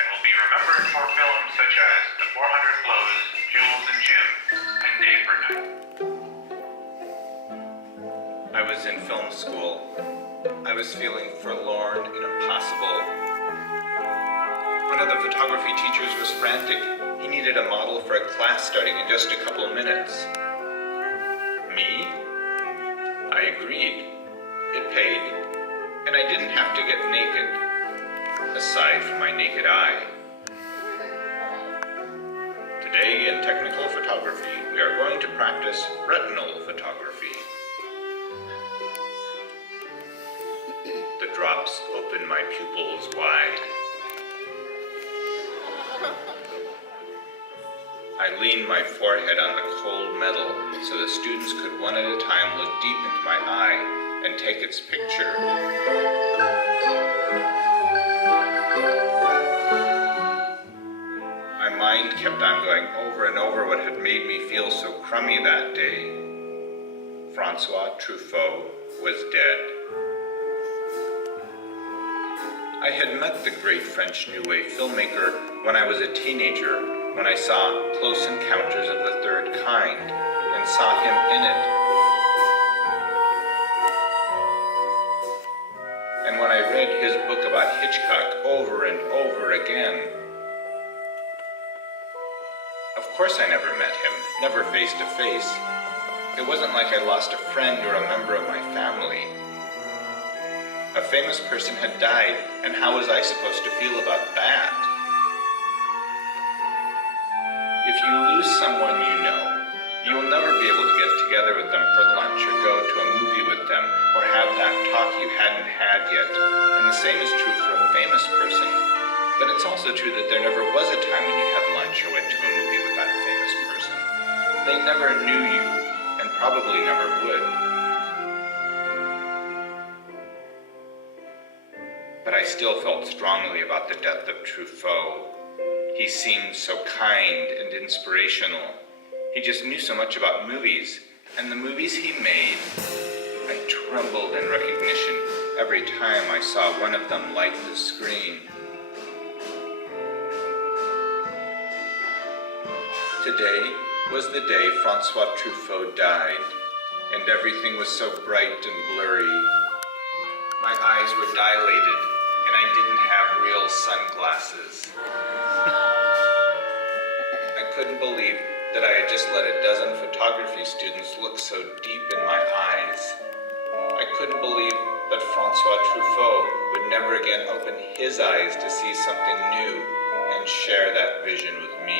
and will be remembered for films such as The 400 Blows, Jules and Jim, and Day for Night. I was in film school. I was feeling forlorn and impossible. One of the photography teachers was frantic. He needed a model for a class starting in just a couple of minutes. Me? I agreed. It paid, and I didn't have to get naked, aside from my naked eye. Today in technical photography, we are going to practice retinal photography. The drops open my pupils wide. I leaned my forehead on the cold metal so the students could one at a time look deep into my eye and take its picture. My mind kept on going over and over what had made me feel so crummy that day. Francois Truffaut was dead. I had met the great French New Wave filmmaker when I was a teenager, when I saw Close Encounters of the Third Kind and saw him in it. And when I read his book about Hitchcock over and over again. Of course I never met him, never face to face. It wasn't like I lost a friend or a member of my family. A famous person had died, and how was I supposed to feel about that? If you lose someone you know, you will never be able to get together with them for lunch or go to a movie with them or have that talk you hadn't had yet. And the same is true for a famous person. But it's also true that there never was a time when you had lunch or went to a movie with that famous person. They never knew you, and probably never would. But I still felt strongly about the death of Truffaut. He seemed so kind and inspirational. He just knew so much about movies, and the movies he made, I trembled in recognition every time I saw one of them light the screen. Today was the day Francois Truffaut died, and everything was so bright and blurry. My eyes were dilated, and I didn't have real sunglasses. I couldn't believe that I had just let a dozen photography students look so deep in my eyes. I couldn't believe that Francois Truffaut would never again open his eyes to see something new and share that vision with me.